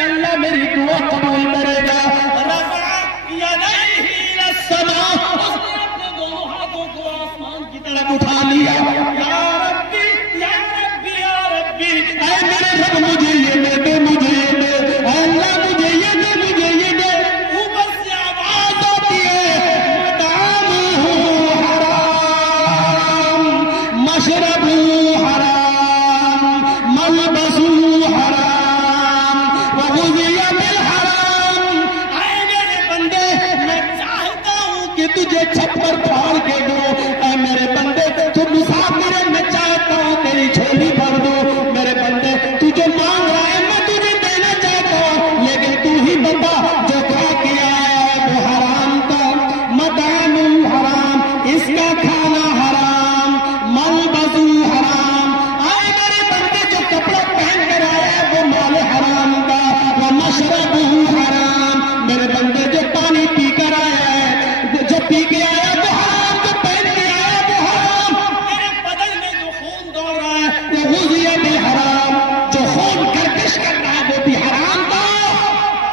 अल्लाह मेरी दुआ कबूल करेगा। अपने दोनों हाथों को आसमान की तरफ उठा लिया। या रब्बी या रब्बी या रब्बी, ऐ मेरे रब मुझे ये दे, मुझे ये दे, अल्लाह मुझे ये दे, मुझे ये दे। ऊपर से आवाज आती है मतामू हराम, मशरबू हराम, मलबसू हराम, वग़ुज़िया बिल हराम। ऐ मेरे बंदे, मैं चाहता हूं कि तुझे छप्पर फाड़ के दो। ऐ मेरे बंदे, तू मुसाफिर है, मैं चाहता हूं तेरी झोली भर दो। मेरे बंदे, तू जो मांग रहा है मैं तुझे देना चाहता हूं, लेकिन तू ही बता जो खा के आया है वो हराम का। मदामू हराम, इसका खाना हराम, मलबसू हराम। आए मेरे बंदे, जो कपड़ा पहन कर आया है वो माल हराम का। वो मशरबू हराम, मेरे बंदे जो पानी पी कर आया है, जो पी के आया वो हराम, जो पहन के आया वो हराम। मेरे बदन में जो खून दौड़ रहा है वो गुज़िया बिल हराम, जो खून गर्दिश कर रहा है वो भी हराम का।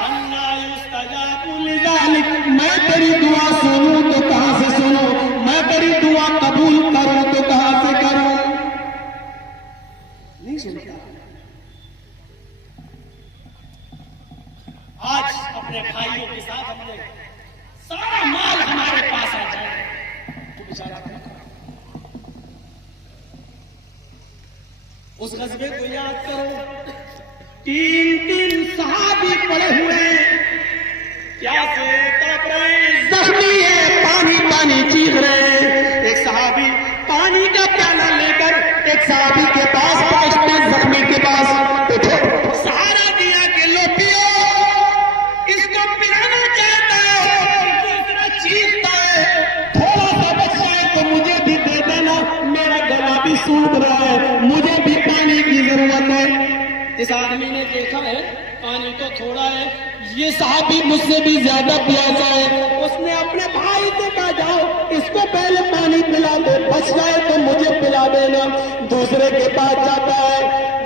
अन्ना युस्तजाबु लिज़ालिक, मैं तेरी दुआ सुनूं तो कहां से सुनूं, मैं तेरी दुआ कबूल करूं तो कहां से करूं। नहीं सुनता। आज अपने भाइयों के साथ अपने सारा माल हमारे पास आ जाए तो बेचारा उस गज़बे को याद करो। 3 सहाबी पड़े हुए प्यासे तड़प रहे, जख्मी है, पानी पानी चीख रहे। एक सहाबी पानी का प्याला लेकर एक सहाबी के पास पहुंचते, जख्मी के पास उठो, सहारा दिया कि लो पियो। इसको पिलाना चाहता है, दूसरा चीखता है थोड़ा सा बच जाए तो मुझे भी दे देना, मेरा गला भी सूख रहा है, मुझे भी पानी की जरूरत है। इस आदमी ने देखा है पानी तो थोड़ा है, ये साहबी मुझसे भी ज्यादा प्यासा है। उसने अपने भाई को कहा जाओ इसको पहले पानी पिला दे, बच जाए तो मुझे पिला देना। दूसरे के पास जाता है,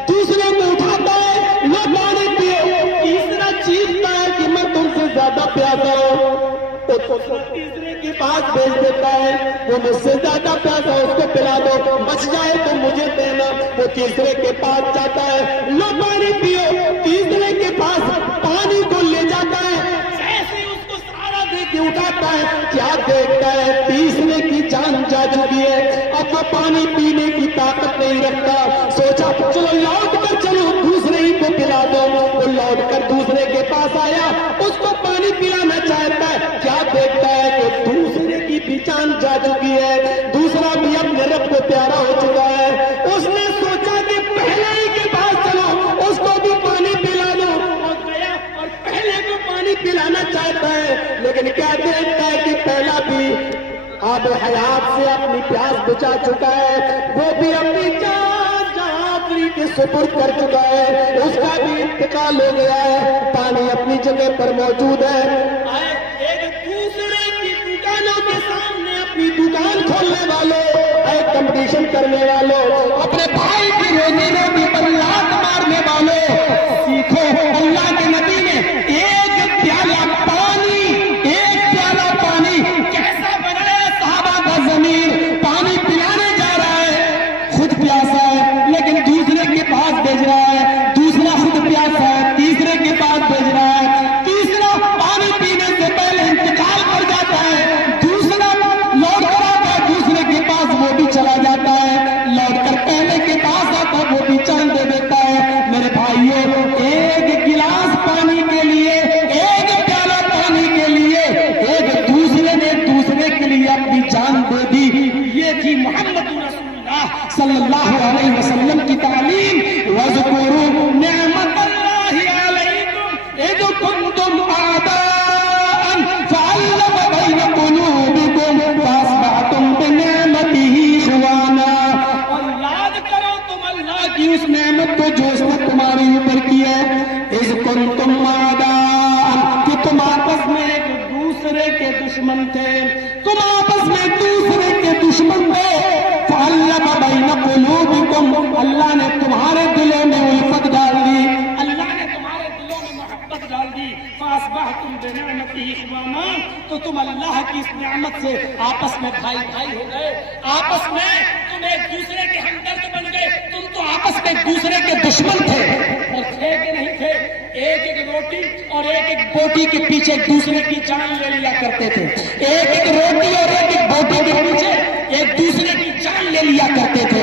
दूसरे को उठाता है, लो पानी पियो। तीसरा चीखता है कि मैं तुमसे ज्यादा प्यासा हूं, तो तीसरे के पास भेज देता है, वो मुझसे ज्यादा प्यासा है, उसको पिला दो, बच जाए तो मुझे देना। वो तीसरे के पास जाता है, लो पानी पियो। तीसरे के पास पानी को ले जाता है, जैसे उसको सहारा दे के उठाता है, क्या देखता है तीसरे की जान जा चुकी है, अब वो पानी पीने की ताकत नहीं रखता। सोचा चलो लौट कर चलो दूसरे ही को पिला दो। वो लौट कर दूसरे के पास आया, उसको पानी पिलाना चाहता है, क्या देखता है कि दूसरे की भी जान जा चुकी है, दूसरा भी अपने रब को प्यारा हो चुका है। उसने सोचा कि पहले ही के पास चलो उसको भी पानी पिला दो, और गया और पहले को पानी पिलाना चाहता है, लेकिन क्या देखता है कि पहला भी आब हयात से अपनी प्यास बुझा चुका है, वो भी अपनी जान जाफरी के सुपुर्द कर चुका है, उसका भी इंतकाल हो गया है, पानी अपनी जगह पर मौजूद है। एक दूसरे की दुकानों के सामने अपनी दुकान खोलने वालों, कंपटीशन करने वालों, अपने भाई की रोजी रोटी पर लात मारने वालों, सीखो अल्लाह के नबी ने एक प्याला पानी कैसा बनाया। सहाबा का ज़मीर पानी पिलाने जा रहा है, खुद प्यासा है लेकिन दूसरे के पास भेज रहा है, दूसरा खुद प्यासा है, तीसरे के पास भेज रहा है, तीसरा पानी पीने से पहले इंतकाल कर जाता है, दूसरा लौट कर आता है दूसरे के पास, वो भी चला जाता है, लौट कर पहले के पास आता है, वो भी चल दे देता है। मेरे भाइयों, एक गिलास पानी के लिए, एक प्याला पानी के लिए एक दूसरे ने दूसरे के लिए अपनी जान दे दी। ये थी मोहम्मद रसूलुल्लाह सल्लल्लाहु अलैहि वसल्लम की तालीम। वज़कुरू निअमतल्लाहि अलैकुम इज़ कुंतुम आदाअन फ़अल्लफ़ बैन क़ुलूबिकुम फ़अस्बहतुम बिनिअमतिही इख़वाना। और याद करो तुम अल्लाह की उस नेमत को जो उसने तुम्हारे ऊपर की है। इज़ कुंतुम आदाअन, कि तुम आपस में एक दूसरे के दुश्मन थे, तुम आपस में दूसरे के दुश्मन थे। फ़अल्लफ़ बैन क़ुलूबिकुम, अल्लाह ने तुम्हारे दिलों में उल्फत तो तुम अल्लाह की इस नियामत से आपस में भाई भाई हो गए, आपस में तुम एक दूसरे के हमदर्द बन गए। तुम तो आपस में एक दूसरे के दुश्मन थे और थे कि नहीं थे। एक एक रोटी और एक एक बोटी के पीछे एक दूसरे की जान ले लिया करते थे। एक एक रोटी और एक एक बोटी के पीछे एक दूसरे की जान ले लिया करते थे।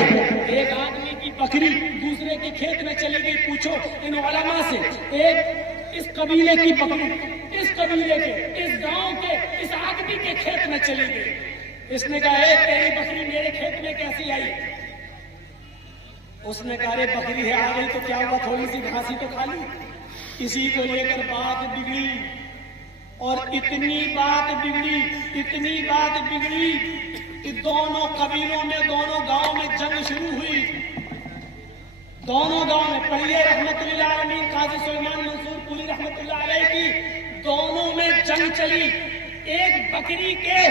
एक आदमी की बकरी दूसरे के खेत में चली गई, पूछो इन उलमा से, एक इस कबीले की बकरी इस कबीले के, इस गांव के, इस आदमी के खेत में चली गई। इसने कहा तेरी बकरी मेरे खेत में कैसी आई? उसने कहा अरे बकरी है आ गई तो क्या हुआ, थोड़ी सी घासी तो खा ली। इसी को लेकर बात बिगड़ी और इतनी बात बिगड़ी कि दोनों कबीलों में, दोनों गांव में जंग शुरू हुई। दोनों गांव में पढ़िए रहमतुल्लाह अलैहि काजी सुलेमान मंसूर पूरी रहमतुल्लाह अलैहि की, दोनों में जंग चली। एक बकरी के,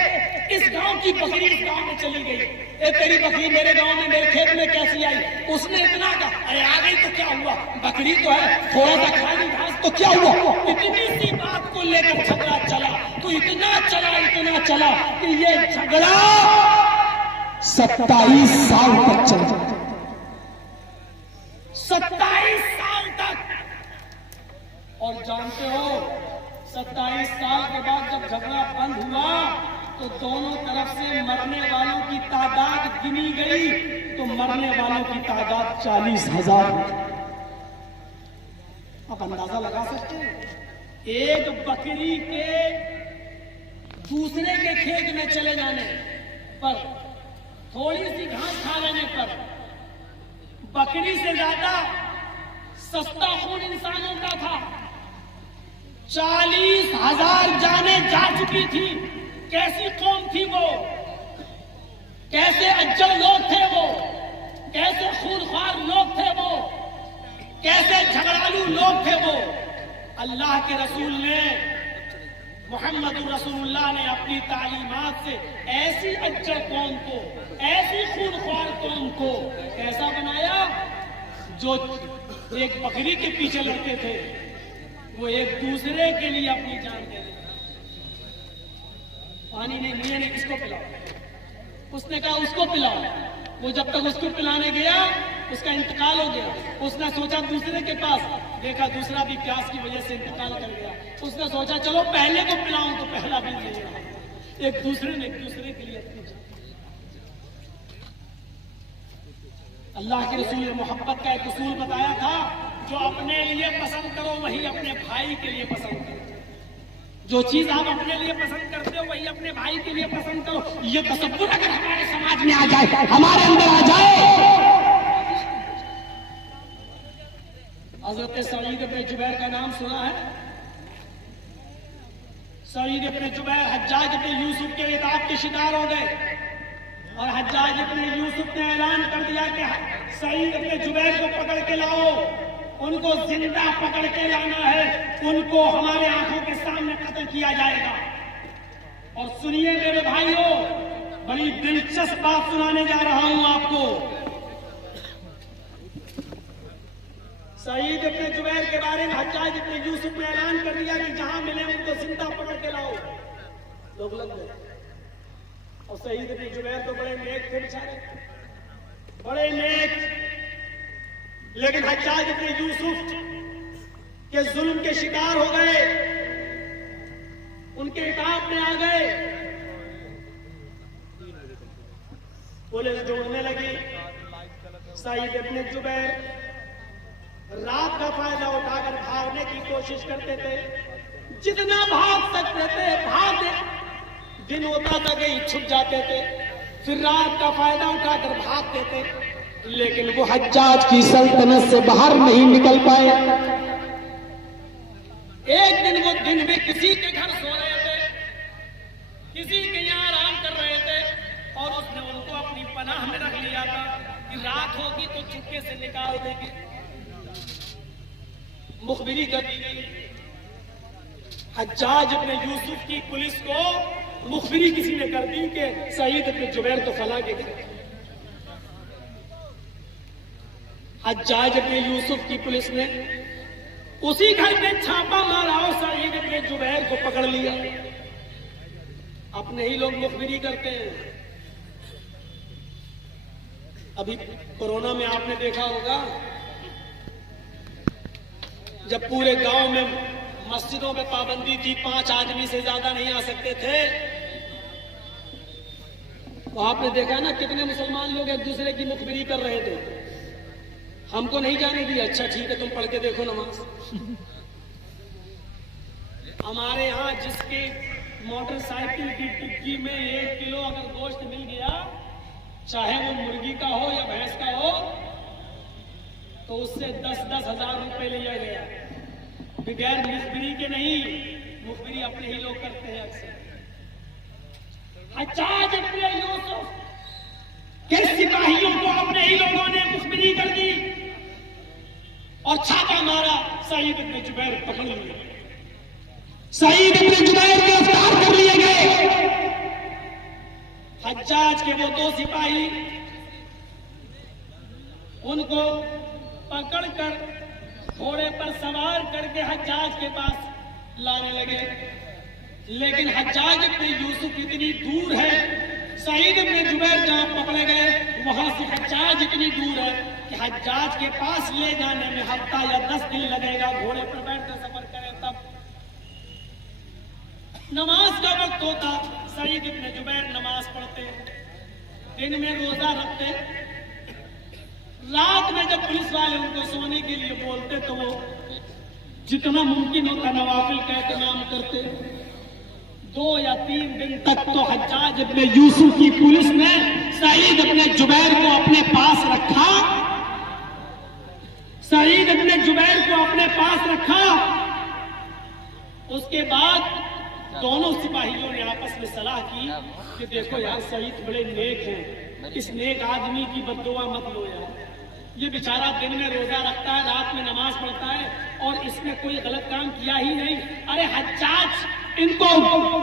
इस गांव की बकरी इस गांव में चली गई, तेरी बकरी मेरे गांव में मेरे खेत में कैसी आई? उसने इतना कहा अरे आ गई तो क्या हुआ, बकरी तो है, थोड़ा सा खाली घास तो क्या हुआ। इतनी सी बात को लेकर झगड़ा चला, तो इतना चला कि ये झगड़ा 27 साल तक चला। 27 साल तक। और जानते हो 27 साल के बाद जब झगड़ा बंद हुआ तो दोनों तरफ से मरने वालों की तादाद गिनी गई तो मरने वालों की तादाद 40,000। आप अंदाजा लगा सकते हैं एक बकरी के दूसरे के खेत में चले जाने पर, थोड़ी सी घास खा लेने पर, बकरी से ज्यादा सस्ता खून इंसानों का था। 40,000 जाने जा चुकी थी। कैसी कौम थी वो, कैसे अज्जल लोग थे वो, कैसे खूनख्वार लोग थे वो, कैसे झगड़ालू लोग थे वो। अल्लाह के रसूल ने, मोहम्मद रसूलुल्लाह ने अपनी तालीमात से ऐसी अज्जल कौम को, ऐसी खूनख्वार कौम को ऐसा बनाया, जो एक बकरी के पीछे लड़ते थे वो एक दूसरे के लिए अपनी जान दे देते। पानी नहीं, मियां ने किसको पिलाओ? उसने कहा उसको पिलाओ। वो जब तक उसको पिलाने गया उसका इंतकाल हो गया। उसने सोचा दूसरे के पास, देखा दूसरा भी प्यास की वजह से इंतकाल कर गया। उसने सोचा चलो पहले को पिलाऊं तो पहला भी ले रहा। एक दूसरे ने एक दूसरे के लिए अपनी जान। अल्लाह के रसूल ने मोहब्बत का एक उसूल बताया था, जो अपने लिए पसंद करो वही अपने भाई के लिए पसंद करो। जो चीज आप अपने लिए पसंद करते हो वही अपने भाई के लिए पसंद करो। ये तसव्वुर अगर हमारे समाज में आ जाए, हमारे अंदर आ जाए। हजरत सईद इब्न जुबैर का नाम सुना है? सईद इब्न जुबैर हज्जाज इब्न यूसुफ के इताब के शिकार हो गए और हज्जाज इब्न यूसुफ ने ऐलान कर दिया कि सईद इब्न जुबैर को पकड़ के लाओ, उनको जिंदा पकड़ के लाना है, उनको हमारे आंखों के सामने कत्ल किया जाएगा। और सुनिए मेरे भाइयों, बड़ी दिलचस्प बात सुनाने जा रहा हूं आपको। सईद इब्न जुबैर के बारे में हज्जाज इब्न यूसुफ ने ऐलान कर दिया कि जहां मिले उनको जिंदा पकड़ के लाओ। लोग लग गए। और सईद इब्न जुबैर तो बड़े नेक थे बेचारे, बड़े नेक, लेकिन हज्जाज इब्न यूसुफ के जुल्म के शिकार हो गए, उनके इताब में आ गए। पुलिस ढूंढने लगी। सईद इब्न जुबैर रात का फायदा उठाकर भागने की कोशिश करते थे, जितना भाग सकते थे भागते। दिन होता था कहीं छुप जाते थे, फिर रात का फायदा उठाकर भागते थे, लेकिन वो हज्जाज की सल्तनत से बाहर नहीं निकल पाए। एक दिन वो दिन में किसी के घर सो रहे थे, किसी के यहाँ आराम कर रहे थे, और उसने उनको अपनी पनाह में रख लिया था कि रात होगी तो चुपके से निकाल देगी। मुखबिरी कर दी गई। हज्जाज इब्न यूसुफ की पुलिस को मुखबिरी किसी ने कर दी कि सईद इब्न जुबैर तो फला के घर। हज्जाज इब्न यूसुफ की पुलिस ने उसी घर पे छापा मारा और सईद इब्न जुबैर को पकड़ लिया। अपने ही लोग मुखबिरी करते हैं। अभी कोरोना में आपने देखा होगा, जब पूरे गांव में मस्जिदों में पाबंदी थी, 5 आदमी से ज्यादा नहीं आ सकते थे, तो आपने देखा ना कितने मुसलमान लोग एक दूसरे की मुखबिरी कर रहे थे। हमको नहीं जाने दिया। अच्छा ठीक है, तुम पढ़ के देखो नमाज। हमारे यहाँ जिसकी मोटरसाइकिल की डिक्की में 1 किलो अगर गोश्त मिल गया, चाहे वो मुर्गी का हो या भैंस का हो, तो उससे 10-10 हजार रुपए लिया गया, बगैर मुखबिरी के नहीं। मुखबिरी अपने ही लोग करते हैं अक्सर। हज्जाज इब्न यूसुफ के सिपाहियों को अपने ही लोगों ने मुखबिरी कर दी और छापा मारा। सईद इब्न जुबैर पकड़ लिए, सईद इब्न जुबैर गिरफ्तार कर लिए गए। हज्जाज के वो 2 सिपाही उनको पकड़कर घोड़े पर सवार करके हज्जाज के पास लाने लगे, लेकिन हज्जाज इब्न यूसुफ इतनी दूर है, सईद इब्न जुबैर जहां पकड़े गए वहां से हज्जाज इतनी दूर है कि हज्जाज के पास ले जाने में हफ्ता या 10 दिन लगेगा। घोड़े पर बैठकर सफर करें तब। नमाज का वक्त होता, सईद इब्न जुबैर नमाज पढ़ते, दिन में रोजा रखते, रात में जब पुलिस वाले उनको सोने के लिए बोलते तो वो जितना मुमकिन होता नवाफिल का एहतमाम करते। 2 या 3 दिन तक तो हज्जाज इब्न यूसुफ की पुलिस ने सईद इब्न जुबैर को अपने पास रखा, सईद इब्न जुबैर को अपने पास रखा। उसके बाद दोनों सिपाहियों ने आपस में सलाह की कि देखो यार, सईद बड़े नेक हैं, इस नेक आदमी की बद्दुआ मत लो यार। ये बेचारा दिन में रोजा रखता है, रात में नमाज पढ़ता है और इसने कोई गलत काम किया ही नहीं। अरे हज्जाज इनको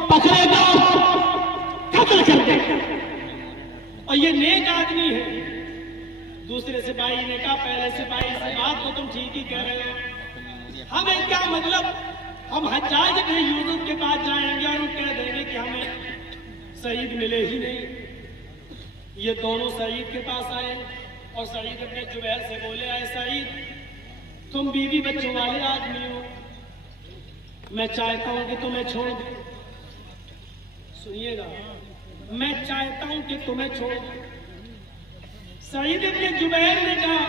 पकड़ेगा, कत्ल कर देगा, और ये नेक आदमी है। दूसरे सिपाही ने कहा, पहले सिपाही से बात तो तुम ठीक ही कह रहे हो, हमें क्या मतलब, हम हज्जाज इब्न यूसुफ के पास जाएंगे और कह देंगे कि हमें सईद मिले ही नहीं। ये दोनों सईद के पास आए और सईद इब्न जुबैर से बोले, आए सईद, तुम बीवी बच्चों वाले आदमी हो, मैं चाहता हूं कि तुम्हें छोड़ दूं। सुनिएगा, मैं चाहता हूं कि तुम्हें छोड़ दूं। सईद इब्न जुबैर ने कहा,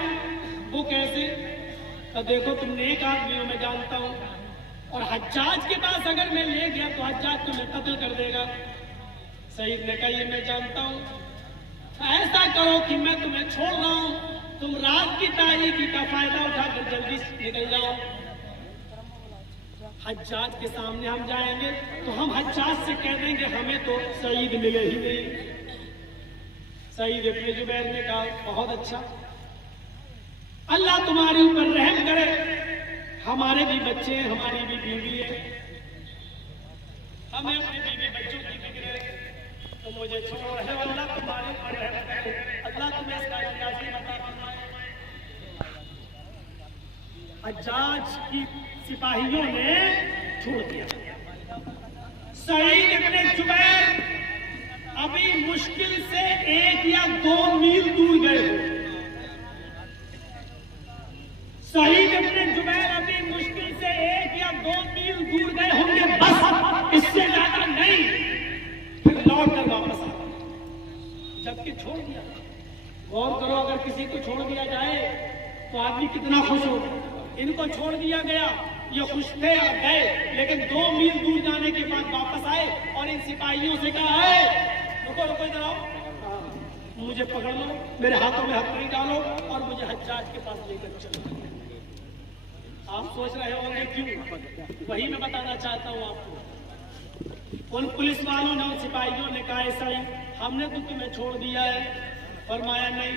वो कैसे? तो देखो, तुम नेक आदमी हो, मैं जानता हूं, और हज्जाज के पास अगर मैं ले गया तो हज्जाज तुम्हें कत्ल कर देगा। सईद ने कहा, ये मैं जानता हूं, ऐसा करो कि मैं तुम्हें छोड़ रहा हूं, तुम रात की तारीकी का फायदा उठाकर जल्दी निकल जाओ। हज्जाज के सामने हम जाएंगे तो हम हज्जाज से कह देंगे हमें तो सईद मिले ही नहीं। सईद इब्न जुबैर ने कहा, बहुत अच्छा, अल्लाह तुम्हारे ऊपर रहम करे, हमारे भी बच्चे हैं, हमारी भी बीवी है, हमें अपने बीवी बच्चों की फिक्र है, तो मुझे छोड़ रहे हो, अल्लाह तुम्हारे ऊपर रहम करे, अल्लाह तुम्हें इसका इजाज़त अता फरमाए। हज्जाज की सिपाहियों ने छोड़ दिया। सईद इब्न जुबैर अभी मुश्किल से 1 या 2 मील दूर गए। सईद इब्न जुबैर अभी मुश्किल से 1 या 2 मील दूर गए होंगे, बस इससे ज्यादा नहीं। फिर लौट कर वापस आ गए, जबकि छोड़ दिया। गौर करो, अगर किसी को छोड़ दिया जाए तो आदमी कितना खुश होगा। इनको छोड़ दिया गया, ये खुश थे और गए, लेकिन 2 मील दूर जाने के बाद वापस आए और इन सिपाहियों से कहा, है रुको रुको, इधर आओ, मुझे पकड़ लो, मेरे हाथों में हथकड़ी डालो और मुझे हज्जाज के पास लेकर चलो। आप सोच रहे होंगे क्यों, वही मैं बताना चाहता हूँ आपको। उन पुलिस वालों ने, उन सिपाहियों ने कहा, ऐसा ही हमने तो तुम्हें छोड़ दिया है। फरमाया, नहीं,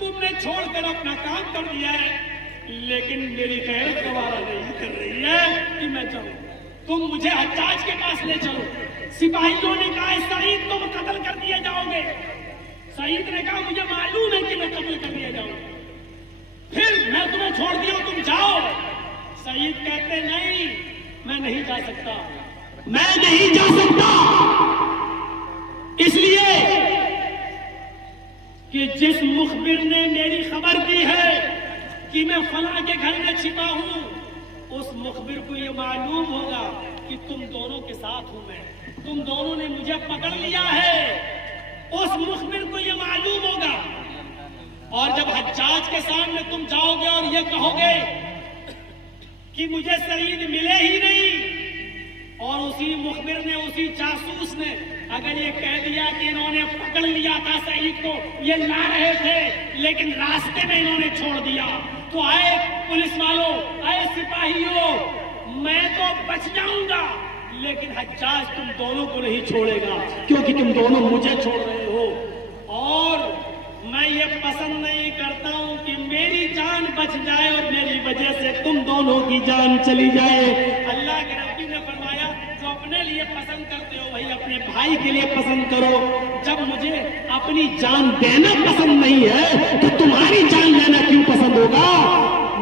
तुमने छोड़कर अपना काम कर दिया है, लेकिन मेरी गैरत गवारा नहीं कर रही है कि मैं जाऊं, तुम मुझे हज्जाज के पास ले चलो। सिपाहियों ने कहा, सईद तुम कत्ल कर दिए जाओगे। सईद ने कहा, मुझे मालूम है कि मैं कत्ल कर दिए जाऊंगा, फिर मैं तुम्हें छोड़ दिया, तुम जाओ। सईद कहते, नहीं, मैं नहीं जा सकता, मैं नहीं जा सकता, इसलिए कि जिस मुखबिर ने मेरी खबर दी है कि मैं फला के घर में छिपा हूं, उस मुखबिर को यह मालूम होगा कि तुम दोनों के साथ हूं मैं, तुम दोनों ने मुझे पकड़ लिया है। उस मुखबिर को यह मालूम होगा। और जब हज्जाज के सामने तुम जाओगे और ये कहोगे कि मुझे सईद मिले ही नहीं, और उसी मुखबिर ने, उसी जासूस ने अगर ये कह दिया कि इन्होंने पकड़ लिया था सईद को, ये ला रहे थे लेकिन रास्ते में इन्होंने छोड़ दिया, तो आए पुलिस वालों, आए सिपाहियों, मैं तो बच जाऊंगा, लेकिन हज्जाज तुम दोनों को नहीं छोड़ेगा, क्योंकि तुम दोनों मुझे छोड़ रहे हो। और मैं ये पसंद नहीं करता हूं कि मेरी जान बच जाए और मेरी वजह से तुम दोनों की जान चली जाए। अल्लाह के नबी ने फरमाया, जो अपने लिए पसंद करते हो वही अपने भाई के लिए पसंद करो। जब मुझे अपनी जान देना पसंद नहीं है तो तुम्हारी जान लेना क्यों पसंद होगा?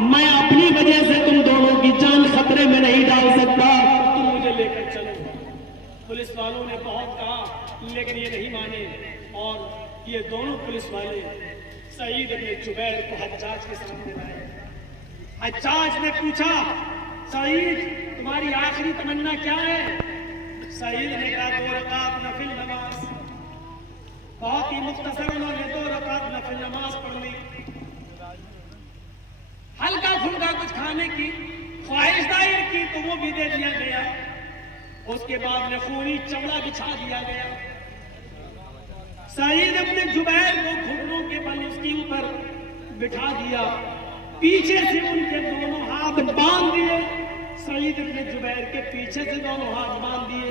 मैं अपनी वजह से तुम दोनों की जान खतरे में नहीं डाल सकता, तुम मुझे लेकर चलो। पुलिस वालों ने बहुत कहा लेकिन ये नहीं माने, और ये दोनों पुलिस वाले सईद इब्न जुबैर को हज्जाज के सामने लाए। हज्जाज ने पूछा, सईद तुम्हारी आखिरी तमन्ना क्या है? सईद ने कहा 2 रकात नफिल नमाज। बहुत ही मुख्तसर उन्होंने 2 रकात नफिल नमाज पढ़ ली। हल्का फुल्का कुछ खाने की ख्वाहिश दायर की तो वो भी दे दिया गया। उसके बाद नखूनी चमड़ा बिछा दिया गया। सईद इब्न जुबैर को घुटनों के बल उसके ऊपर बिठा दिया, पीछे से उनके दोनों हाथ बांध दिए। सईद इब्न जुबैर के पीछे से दोनों हाथ बांध दिए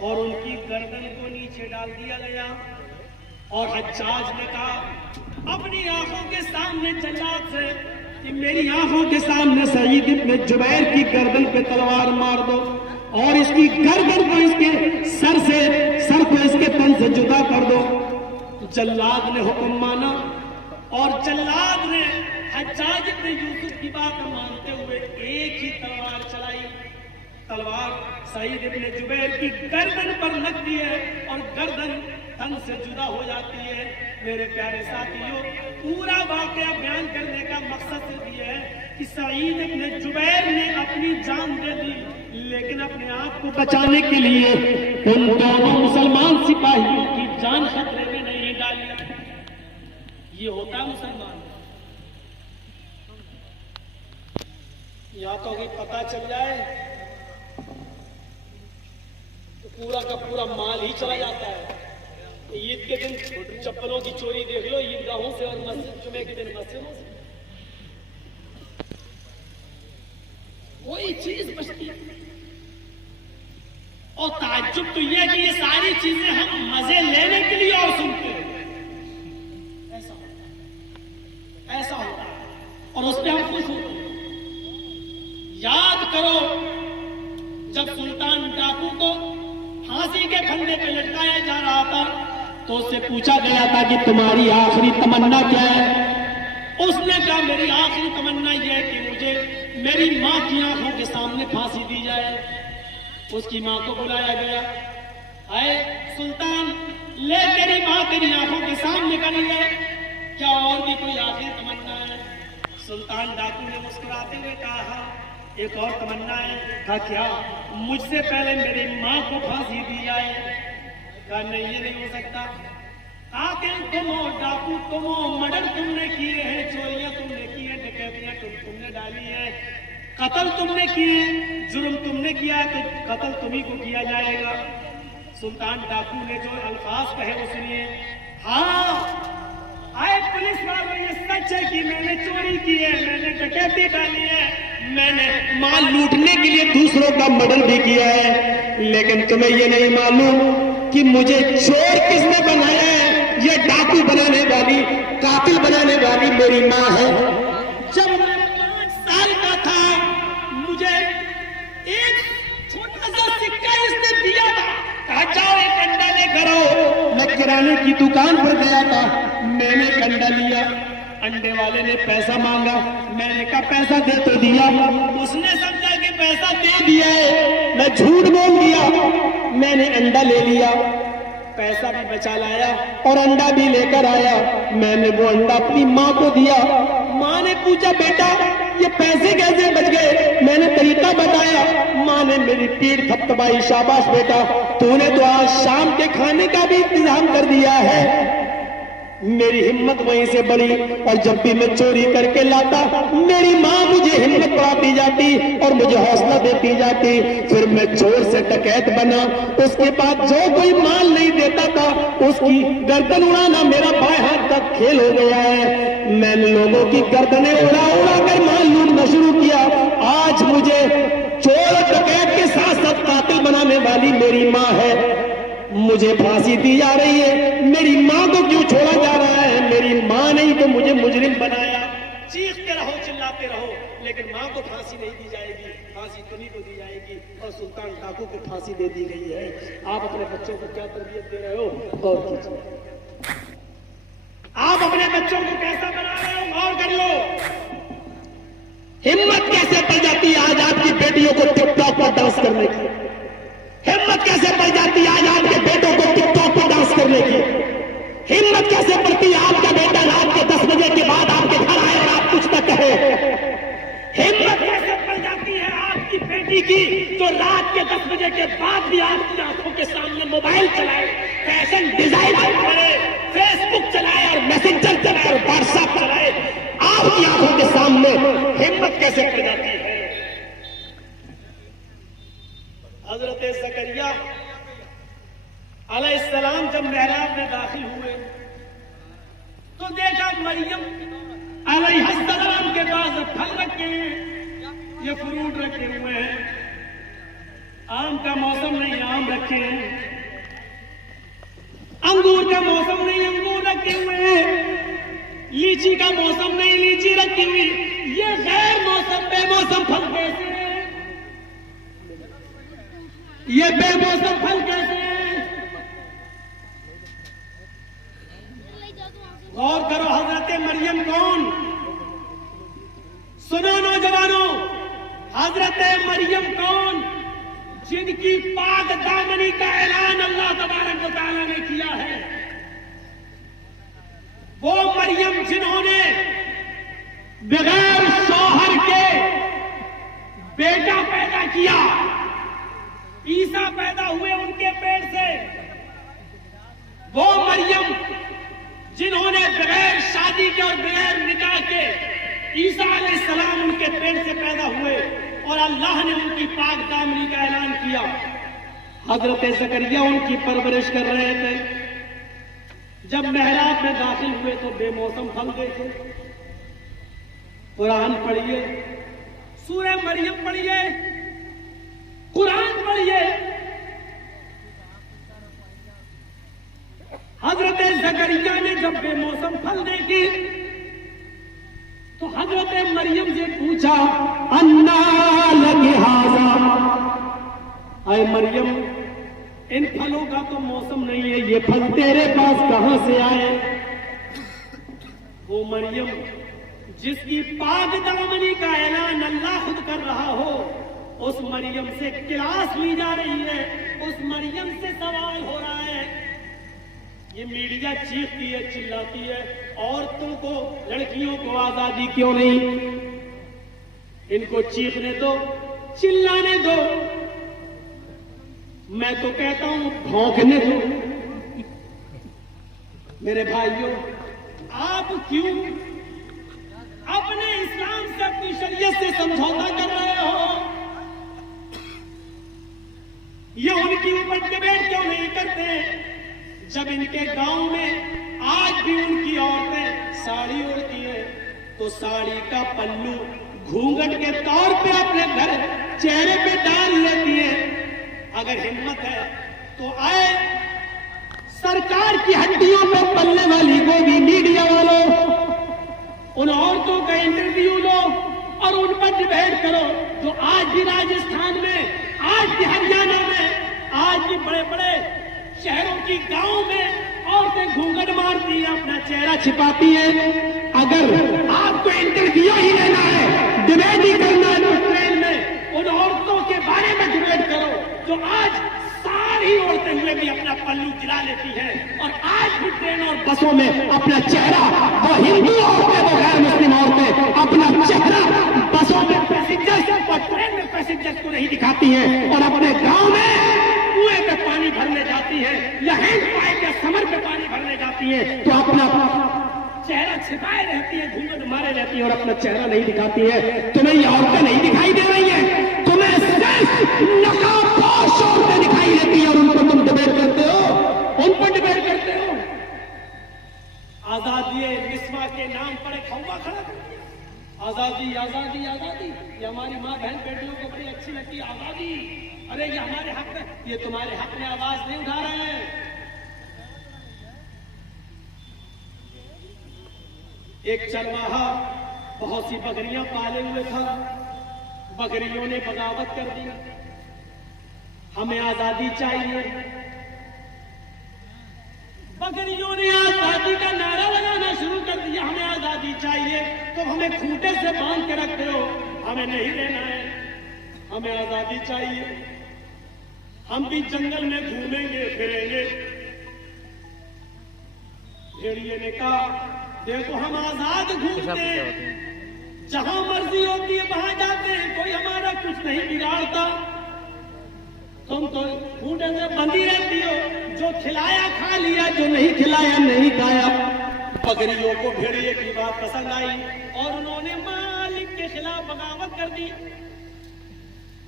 और उनकी गर्दन को नीचे डाल दिया गया। और हज्जाज ने कहा अपनी आंखों के सामने जल्लाद से कि मेरी आंखों के सामने सईद इब्न जुबैर की गर्दन पे तलवार मार दो और इसकी गर्दन को इसके सर को इसके तन से जुदा कर दो। जल्लाद ने हुक्म माना और जल्लाद ने हज्जाज इब्न यूसुफ की बात मानते हुए एक ही तलवार चलाई। तलवार सईद इब्न जुबैर की गर्दन पर लगती है और गर्दन तन से जुदा हो जाती है। मेरे प्यारे साथियों, पूरा वाकया बयान करने का मकसद सिर्फ ये है कि सईद इब्न जुबैर ने अपनी जान दे दी, लेकिन अपने आप को बचाने के लिए उन दोनों मुसलमान सिपाहियों की जान खतरे में नहीं डाली। ये होता है मुसलमान। या तो अगर पता चल जाए तो पूरा का पूरा माल ही चला जाता है। ईद के दिन चप्पलों की चोरी देख लो ईदगाहों से और मस्जिद जुमे के दिन मस्जिदों से, कोई चीज बचती है। और ताज्जुब तो यह है कि ये सारी चीजें हम मजे लेने के लिए और सुनते हैं। ऐसा होता है और उस पर हम खुश होते हैं। याद करो जब सुल्तान डाकू को फांसी के फंदे पे लटकाया जा रहा था तो उससे पूछा गया था कि तुम्हारी आखिरी तमन्ना क्या है? उसने कहा मेरी आखिरी तमन्ना यह है कि मुझे मेरी मां की आंखों के सामने फांसी दी जाए। उसकी मां को बुलाया गया, आए सुल्तान ले तेरी मां तेरी आंखों के सामने करी है, क्या और भी कोई आखिरी तमन्ना है? सुल्तान डाकू ने मुस्कुराते हुए कहा एक और तमन्ना है। कहा क्या? मुझसे पहले मेरी मां को फांसी दी जाए। कहा नहीं ये नहीं हो सकता। आखिर तुम हो डाकू, तुम हो, मर्डर तुमने किए हैं, चोरियां तुमने की है, डकैतियां तुमने डाली है, कत्ल तुमने किए, जुर्म तुमने किया है, तो कत्ल तुम्ही को किया जाएगा। सुल्तान डाकू ने जो अल्फाज कहे वो सुनिए। हाँ आए पुलिस वालों, ये सच है कि मैंने चोरी की है, मैंने डकैती डाली है, मैंने माल लूटने के लिए दूसरों का मर्डर भी किया है, लेकिन तुम्हें ये नहीं मालूम कि मुझे चोर किसने बनाया है? ये डाकू बनाने वाली, कातिल बनाने वाली मेरी माँ है। जब मैं 5 साल का था मुझे एक छोटा सा सिक्का इसने दिया था, कहा जाओ एक अंडा लेकर आओ। मैं किराने की दुकान पर गया था, मैंने एक अंडा लिया, अंडे वाले ने पैसा मांगा, मैंने कहा पैसा दे तो दिया, उसने समझा कि पैसा दे दिया है, मैं झूठ बोल दिया, मैंने अंडा ले लिया। पैसा भी बचा लाया और अंडा भी लेकर आया। मैंने वो अंडा अपनी माँ को दिया। माँ ने पूछा, बेटा ये पैसे कैसे बच गए? मैंने तरीका बताया। माँ ने मेरी पीठ थपथपाई, शाबाश बेटा, तूने तो आज शाम के खाने का भी इंतजाम कर दिया है। मेरी हिम्मत वहीं से बढ़ी और जब भी मैं चोरी करके लाता मेरी माँ मुझे हिम्मत बढ़ाती जाती और मुझे हौसला देती जाती। फिर मैं चोर से डकैत बना। उसके बाद जो कोई माल नहीं देता था उसकी गर्दन उड़ाना मेरा बाएं हाथ तक खेल हो गया है। मैंने लोगों की गर्दनें उड़ा उड़ा कर माल लूटना शुरू किया। आज मुझे चोर डकैत के साथ साथ कातिल बनाने वाली मेरी माँ है। मुझे फांसी दी जा रही है। मेरी माँ को क्यों छोड़ा जा रहा है? मेरी माँ ने ही तो मुझे मुजरिम बनाया। चीखते रहो, चिल्लाते रहो, लेकिन माँ को फांसी नहीं दी जाएगी। फांसी तुम्हीं को दी जाएगी और सुल्तान डाकू को फांसी दे दी गई है। आप अपने बच्चों को क्या तरबियत दे रहे हो? गौर कीजिए। आप अपने बच्चों को कैसा बना रहे हो? गौर कर लो। हिम्मत कैसे पड़ जाती है आज आपकी बेटियों को टिकटॉक पर डांस करने की? हिम्मत कैसे पड़ जाती है आज आपके बेटों को टिकटॉक पर डांस करने की? हिम्मत कैसे पड़ती है आपका बेटा रात के 10 बजे के बाद आपके घर आए और आप कुछ न कहे? हिम्मत कैसे पड़ जाती है आपकी बेटी की जो रात के 10 बजे के बाद भी आपकी आंखों के सामने मोबाइल चलाए, फैशन डिजाइनर करे, फेसबुक चलाए और मैसेंजर चलाए और व्हाट्सएप चलाए? आपकी आंखों के सामने हिम्मत कैसे पड़ जाती है? हजरत ज़करिया अलैहिस्सलाम जब मेहराब में दाखिल हुए तो देखा मरियम अलैहिस्सलाम के पास फल रखे हैं, ये फ्रूट रखे हुए हैं। आम का मौसम नहीं, आम रखे हैं। अंगूर का मौसम नहीं, अंगूर रखे हुए हैं। लीची का मौसम नहीं, लीची रखी हुई। ये गैर मौसम बेमौसम फल कैसे? ये बेमौसम फल कैसे? गौर करो, हजरत मरियम कौन? सुनो नौजवानों, हजरत मरियम कौन? जिनकी पाक दामनी का ऐलान अल्लाह तबारक व तआला ने किया है। वो मरियम जिन्होंने बगैर शौहर के बेटा पैदा किया। ईसा पैदा हुए उनके पेट से। वो मरियम जिन्होंने बगैर शादी के और बगैर निकाह के ईसा अलैहिस्सलाम उनके पेट से पैदा हुए और अल्लाह ने उनकी पाक दामनी का ऐलान किया। हजरत ज़करिया उनकी परवरिश कर रहे थे। जब मेहराब में दाखिल हुए तो बेमौसम फल देखे। कुरान पढ़िए, सूरह मरियम पढ़िए, कुरान पढ़िए। हजरत ज़करिया ने जब बेमौसम फल देखी तो हजरत मरियम से पूछा, अन्ना लगी हाज़ा, अय मरियम इन फलों का तो मौसम नहीं है, ये फल तेरे पास कहां से आए? वो मरियम जिसकी पाक दामनी का ऐलान अल्लाह खुद कर रहा हो, उस मरियम से क्लास ली जा रही है, उस मरियम से सवाल हो रहा है। ये मीडिया चीखती है, चिल्लाती है, औरतों को, लड़कियों को आजादी क्यों नहीं? इनको चीखने दो, चिल्लाने दो। मैं तो कहता हूं भौंकने दो। मेरे भाइयों, आप क्यों अपने इस्लाम से, अपनी शरीयत से समझौता कर रहे हो? ये उनकी ऊपर डिबेट क्यों नहीं करते जब इनके गांव में आज भी उनकी औरतें साड़ी ओढ़ती है तो साड़ी का पल्लू घूंघट के तौर पे अपने घर चेहरे पे डाल लेती है? अगर हिम्मत है तो आए, सरकार की हड्डियों पे पलने वाली गोभी मीडिया वालों, उन औरतों का इंटरव्यू लो और उन पर डिबेट करो जो आज भी राजस्थान में, आज भी हरियाणा में, आज भी बड़े बड़े शहरों की गांव में औरतें घूंघट मारती है, अपना चेहरा छिपाती है। अगर आपको इंटरव्यू ही लेना है, डिबेट ही करना है तो ट्रेन में उन औरतों के बारे में डिबेट करो जो आज साड़ी ओढ़ते हुए भी अपना पल्लू गिरा लेती है और आज भी ट्रेन और बसों में अपना चेहरा, वो हिंदू औरतें, वो गैर मुस्लिम औरतें अपना चेहरा बसों में पैसेंजर्स और ट्रेन में पैसेंजर्स को नहीं दिखाती हैं और अपने गांव में कुएं पे पानी भरने जाती है या हैंड पाइप या समर पे पानी भरने जाती है तो अपना चेहरा छिपाए रहती है, घूंघट मारे रहती है और अपना चेहरा नहीं दिखाती है। तुम्हें ये औरतें नहीं दिखाई दे रही हैं, तुम्हें सिर्फ नकाबपोश औरतें दिखाई देती है और उन पर तुम डिबेट करते हो, उन पर डिबेट करते हो। आजादी निस्वा के नाम पर एक हवा खड़ा कर दिया, आजादी आजादी आजादी। ये हमारी माँ बहन बेटियों को बड़ी अच्छी लगती है आजादी, अरे ये हमारे हक में, ये तुम्हारे हक में आवाज नहीं उठा रहे हैं। एक चरवाहा बहुत सी बकरियां पाले हुए था, बकरियों ने बगावत कर दी, हमें आजादी चाहिए। बकरियों ने आजादी का नारा लगाना शुरू कर दिया, हमें आजादी चाहिए। तो हमें खूंटे से बांध के रखते हो, हमें नहीं रहना है, हमें आजादी चाहिए। हम भी जंगल में घूमेंगे फिरेंगे। भेड़िए ने कहा देखो हम आजाद घूमते हैं, जहां मर्जी होती है वहां जाते हैं, कोई हमारा कुछ नहीं बिगाड़ता। तुम तो खूंटे से बंधी रहती हो, जो खिलाया खा लिया, जो नहीं खिलाया नहीं खाया। बकरियों को भेड़िए की बात पसंद आई और उन्होंने मालिक के खिलाफ बगावत कर दी।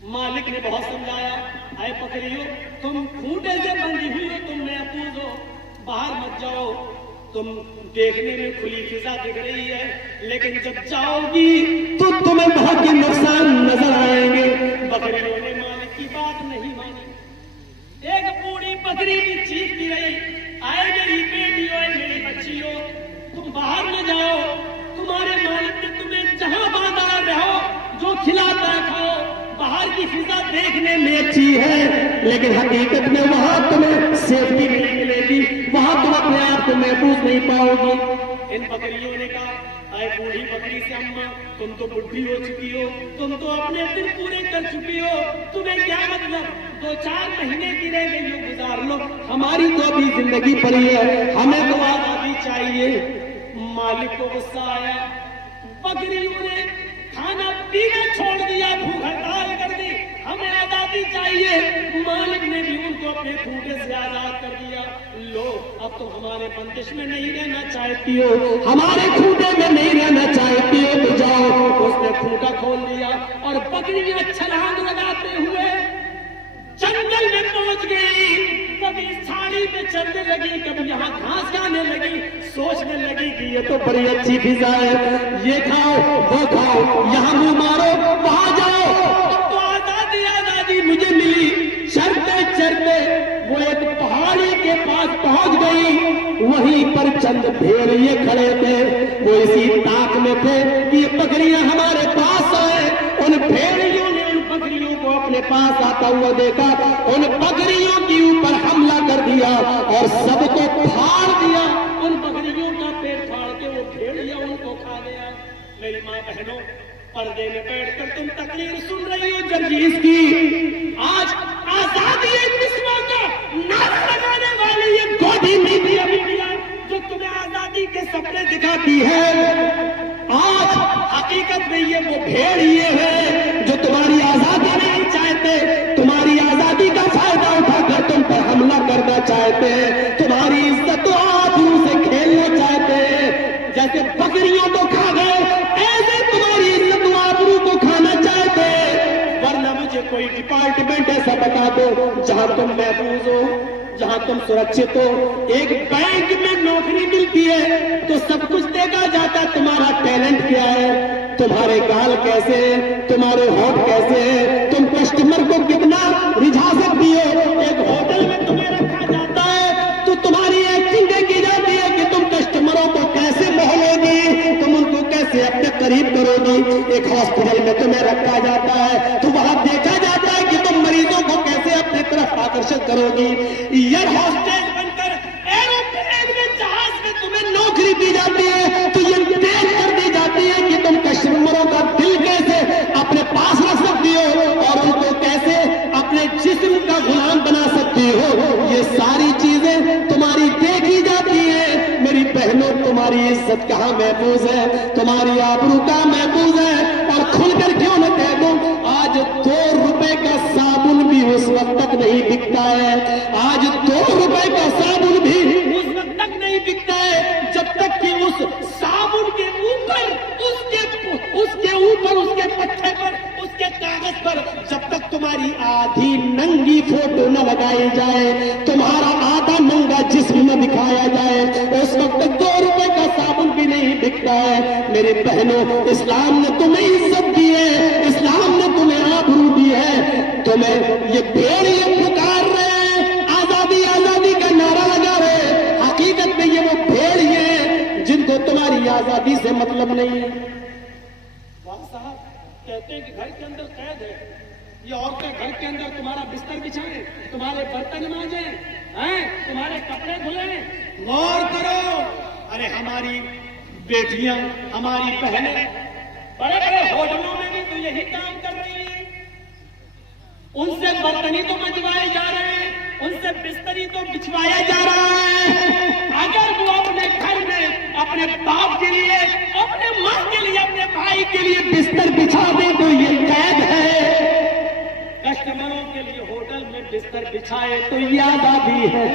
मालिक ने बहुत समझाया, अरे बकरियों तुम खूंटे से बंधी हुई हो, तुम महफूज हो, बाहर मत जाओ। तुम देखने में खुली फिजा दिख रही है, लेकिन जब जाओगी तो तुम्हें बहुत ही नुकसान नजर आएंगे। बकरियों ने मालिक की बात नहीं मानी। एक बूढ़ी बकरी भी चीखती रही, आए मेरी बेटी हो, मेरी बच्ची हो, तुम बाहर न जाओ, तुम्हारे मालिक ने तुम्हें जहां बांधा रहो, जो खिलाता है खाओ। बाहर की फिजा देखने में अच्छी है, लेकिन हकीकत में वहां तुम्हें सेफ्टी नहीं मिलेगी, वहां तुम अपने आप को महफूज नहीं पाओगी। इन बकरियों ने कहा, आए बूढ़ी बकरी से अम्मा तुम तो बुढ़ी हो चुकी हो, तुम तो अपने दिन पूरे कर चुकी हो, तुम्हें क्या मतलब, 2-4 महीने की रह गई हो, गुजार लो, हमारी तो अभी जिंदगी पड़ी है, हमें तो आजादी चाहिए। मालिक को गुस्सा आया, बकरियों ने खाना पीना छोड़ दिया, भूख हड़ताल कर दी, हमें आजादी चाहिए। मालिक ने भी उनको अपने खूंटे से आजाद कर दिया। लो अब तुम हमारे बंदिश में नहीं रहना चाहती हो, हमारे खूंटे में नहीं रहना चाहती हो, तो जाओ। उसने खूंटा खोल दिया और बकरियां छलांग लगाते हुए जंगल में पहुंच गई। कभी साड़ी पे चलने लगी, कभी यहाँ घास खाने लगी, सोचने लगी कि ये तो बड़ी अच्छी फिजा है, ये खाओ वो खाओ, यहाँ मुंह मारो वहां जाओ, अब तो आजादी आजादी मुझे मिली। चलते चलते वो एक पहाड़ी के पास पहुंच गई, वहीं पर चंद भेड़िए खड़े थे, वो इसी ताक में थे कि ये बकरियां हमारे पास आए। उन भेड़ियों ने उन बकरियों को अपने पास आता हुआ देखा, उन बकरियों के ऊपर हमला कर दिया और सबको फाड़ दिया। उन बकरियों का पेट फाड़ के वो भेड़िया उनको खा गया। मेरी माँ बहनों, पर्दे में बैठकर तुम तकरीर सुन रही हो जर्जीस की, आज आजादी निस्वा का नारा लगाने वाली ये गोदी मीडिया जो तुम्हें आजादी के सपने दिखाती है, आज हकीकत में ये वो भेड़िए हैं जो तुम्हारी आजादी नहीं चाहते, तुम्हारी आजादी का फायदा उठाकर तुम पर हमला करना चाहते हैं, तुम्हारी इज्जत आबरू से खेलना चाहते हैं। जैसे बकरियों को खा गए, ऐसे तुम्हारी इज्जत आबरू को खाना चाहते हैं। वरना मुझे कोई डिपार्टमेंट ऐसा बता दो जहां तुम महफूज हो, जहां तुम सुरक्षित हो। एक बैंक में नौकरी मिलती है तो सब कुछ देखा जाता है, तुम्हारा टैलेंट क्या है, तुम्हारे गाल कैसे हैं, तुम्हारे होठ कैसे हैं, तुम कस्टमर को कितना रिझा सकती हो। एक होटल में तुम्हें रखा जाता है तो तुम्हारी एक्टिंग देखी जाती है कि तुम कस्टमरों को कैसे मोहलोगी, तुम उनको कैसे अपने करीब करोगी। एक हॉस्पिटल में तुम्हें रखा जाता है तो वहां देखा जाता है कि तुम मरीजों को कैसे अपने तरफ आकर्षित करोगी। एयर हॉस्टेस बनकर एरोप्लेन में, जहाज में तुम्हें नौकरी दी जाती है तो ये तेज कर दी जाती है कि तुम कस्टमरों का दिल कैसे अपने पास रख सकती हो और उनको कैसे अपने जिस्म का गुलाम बना सकती हो। ये सारी चीजें इज्जत कहाँ महफूज है, तुम्हारी आबरू कहाँ महफूज है। और खुलकर क्यों न कह दूं, आज 2 रुपए का साबुन भी उस वक्त तक नहीं बिकता है, आज 2 रुपए का साबुन भी उस वक्त तक नहीं बिकता है जब तक कि उस साबुन के ऊपर उसके पट्टे पर, उसके कागज पर जब तक तुम्हारी आधी नंगी फोटो न लगाई जाए, तुम्हारा आधा नंगा जिस्म न दिखाया जाए, उस वक्त तक 2 रुपए का साबुन भी नहीं बिकता है। मेरे बहनों, इस्लाम ने तुम्हें इज्जत दी है, इस्लाम ने तुम्हें आबरू दी है। तुम्हें ये भेड़िए पुकार रहे हैं, आजादी आजादी का नारा लगा रहे, हकीकत में ये वो भेड़िए हैं जिनको तुम्हारी आजादी से मतलब नहीं है। साहब कहते हैं कि घर के अंदर कैद है, ये औरतें घर के अंदर तुम्हारा बिस्तर बिछाएं, तुम्हारे बर्तन मांजें, तुम्हारे कपड़े धुलें, गौर करो। अरे हमारी बेटियां, हमारी बहनें बड़े बड़े होटलों में भी तो यही काम कर रही हैं, उनसे बर्तनी तो मंजवाए जा रहे हैं, उनसे बिस्तरी तो बिछवाया जा रहा है। अगर वो अपने घर में अपने बाप के लिए, अपने माँ के लिए, अपने भाई के लिए बिस्तर बिछा दे तो ये कैद है। कस्टमरों के लिए होटल में बिस्तर बिछाए तो ये आजादी है।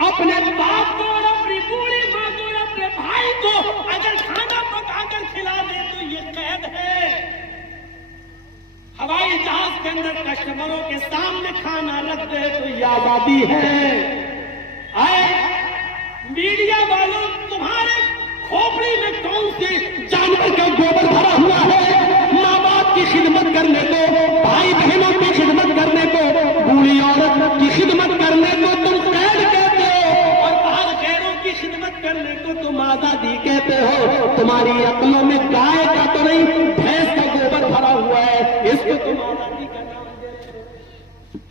अपने बाप को और अपनी बूढ़ी माँ को और अपने भाई को अगर खाना पकाकर खिला दे तो ये कैद है। हवाई जहाज के अंदर कस्टमरों के सामने खाना रख दे तो ये आजादी है। आए मीडिया वालों, तुम्हारे खोपड़ी में कौन से जानवर का गोबर भरा हुआ है? माँ बाप की खिदमत करने को, भाई बहनों की खिदमत करने को, बूढ़ी औरत की खिदमत करने को तुम कैद कहते हो, और बाहर गैरों की खिदमत करने को तुम आजादी कहते हो। तुम्हारी अकलों में गाय का तो नहीं, भैंस का गोबर भरा हुआ है, इसको तुम आजादी का नाम दे रहे हो।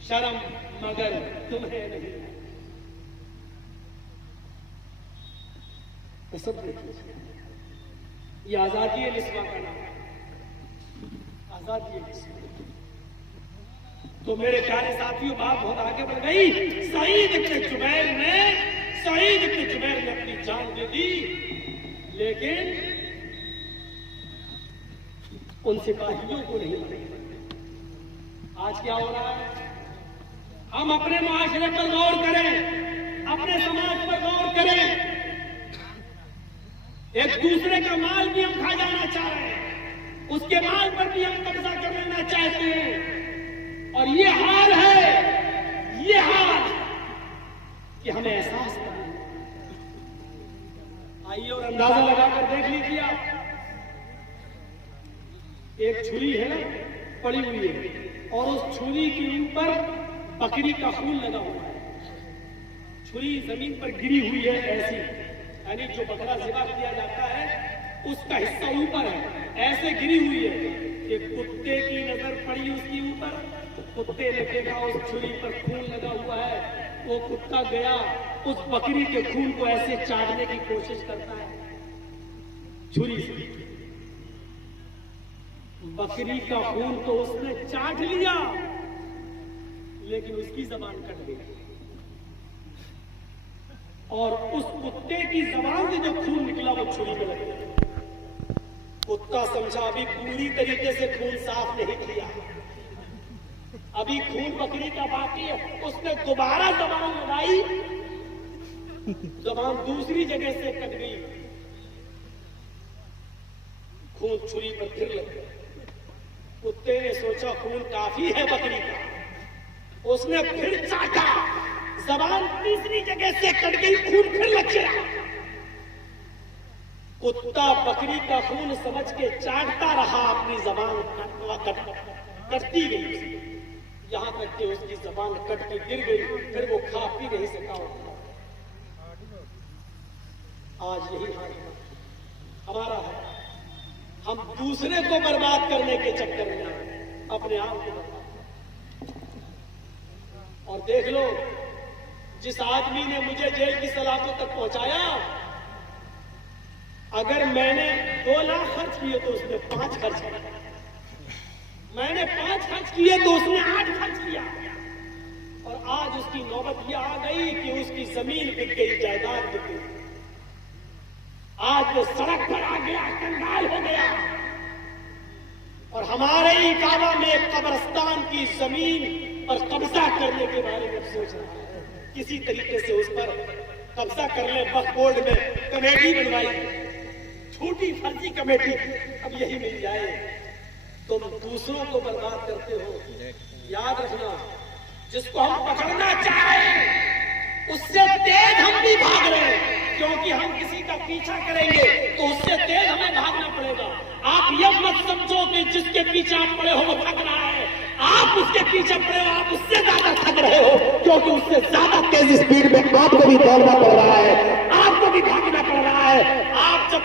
शर्म मगर तुम्हें नहीं। तो सब देखिए, ये आजादी है निस्वा का नाम, आजादी है। तो मेरे प्यारे साथियों, बात बहुत आगे बढ़ गई। सईद इब्न जुबैर ने अपनी जान दे दी, लेकिन उन सिपाहियों को नहीं मारा। आज क्या हो रहा है? हम अपने मुआशरे पर गौर करें, अपने समाज पर गौर करें। एक दूसरे का माल भी हम खा जाना चाह रहे हैं, उसके माल पर भी हम कब्जा कर लेना चाहते हैं। और ये हाल है, ये हाल कि हमें एहसास करना। आइए और अंदाजा लगाकर देख लीजिए आप, एक छुरी है ना पड़ी हुई है, और उस छुरी के ऊपर बकरी का खून लगा हुआ है। छुरी जमीन पर गिरी हुई है ऐसी, यानी जो बकरा ज़िबा किया जाता है उसका हिस्सा ऊपर है, ऐसे गिरी हुई है कि कुत्ते की नजर पड़ी उसके ऊपर, कुत्ते ने देखा उस छुरी पर खून लगा हुआ है, वो कुत्ता गया उस बकरी के खून को ऐसे चाटने की कोशिश करता है छुरी से। बकरी का खून तो उसने चाट लिया, लेकिन उसकी जबान कट गई, और उस कुत्ते की जबान से जो खून निकला वो छुरी में लग गया। कुत्ता समझा अभी पूरी तरीके से खून साफ नहीं किया, अभी खून बकरी का बाकी है। उसने दोबारा जबान लगाई, जबान दूसरी जगह से कट गई, खून छुरी पर फिर लग गया। कुत्ते ने सोचा खून काफी है बकरी का, उसने फिर चाटा, जबान तीसरी जगह से कट गई, खून फिर लग गया। कुत्ता बकरी का खून समझ के चाटता रहा, अपनी जबान कटती गई, यहां तक कि उसकी जबान कट के गिर गई, फिर वो खा पी नहीं सका। आज यही हाल हमारा है, हम दूसरे को बर्बाद करने के चक्कर में अपने आप को बर्बाद। और देख लो, जिस आदमी ने मुझे जेल की सलाखों तक पहुंचाया, अगर मैंने 2 लाख खर्च किए तो उसने 5 खर्च किया, मैंने 5 खर्च किए तो उसने 8 खर्च किया। और आज उसकी नौबत यह आ गई कि उसकी जमीन बिक गई, जायदाद बिक गई। आज वो सड़क पर आ गया, कंगाल हो गया। और हमारे ही काबा में कब्रिस्तान की जमीन पर कब्जा करने के बारे में सोच रहा है, किसी तरीके से उस पर कब्जा कर ले। वक्फ बोर्ड में कमेटी बनवाई, छोटी फर्जी कमेटी, अब यही मिल जाए। तुम दूसरों को बर्बाद करते हो। याद रखना, जिसको हम पकड़ना चाहें उससे तेज हम भी भाग रहे हैं, क्योंकि हम किसी का पीछा करेंगे तो उससे तेज हमें भागना पड़ेगा। आप यह मत समझो कि जिसके पीछे आप पड़े हो वो थक रहा है, आप उसके पीछे पड़े हो, आप उससे ज्यादा थक रहे हो, क्योंकि उससे ज्यादा तेज स्पीड में आपको भी दौड़ना पड़ रहा है, आपको भी भागना पड़ रहा है। आप जब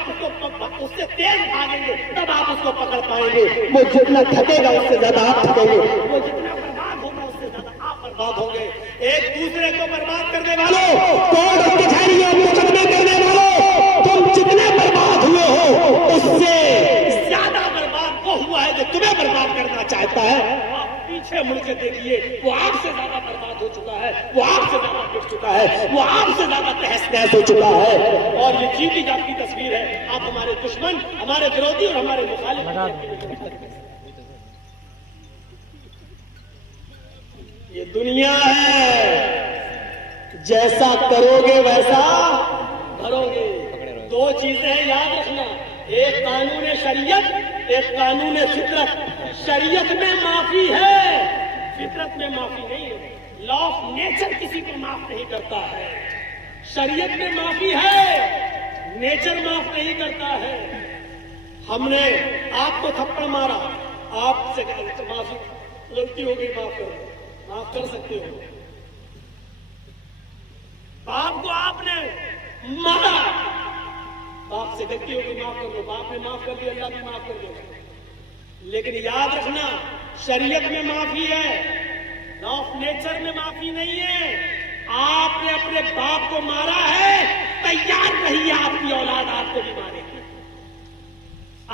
उससे तेज भागेंगे तब आप उसको पकड़ पाएंगे। वो जितना थकेगा उससे ज्यादा आप थकेंगे, वो जितना बर्बाद होगा उससे ज्यादा आप बर्बाद होंगे। एक दूसरे को बर्बाद करने वालों, कोर्ट कचहरियों मुकदमे करने वालों, तुम जितने बर्बाद हुए हो उससे ज्यादा बर्बाद वो हुआ है जो तुम्हें बर्बाद करना चाहता है। आप पीछे मुड़ के देखिए, वो आपसे ज्यादा बर्बाद हो चुका है, वो आपसे ज्यादा पिट चुका है, वो आपसे ज्यादा तहस नहस हो चुका है। और ये जीती जाती तस्वीर है। आप हमारे दुश्मन, हमारे विरोधी और हमारे मुखालिफ, ये दुनिया है, जैसा करोगे वैसा भरोगे। दो चीजें हैं याद रखना, एक कानून शरीयत, एक कानून फितरत। शरीयत में माफी है, फितरत में माफी नहीं है। लॉ ऑफ नेचर किसी को माफ नहीं करता है। शरीयत में माफी है, नेचर माफ नहीं करता है। हमने आपको थप्पड़ मारा, आपसे माफी, गलती हो गई, माफ कर दो, माफ कर सकते हो। बाप को आपने मारा, बाप से गलती हो गई, माफ कर दो, बाप ने माफ कर दिया, अल्लाह भी माफ कर देगा। लेकिन याद रखना, शरीयत में माफी है, लॉ ऑफ नेचर में माफी नहीं है। आपने अपने बाप को मारा है, तैयार रहिए, आपकी औलाद आपको भी मारेगी।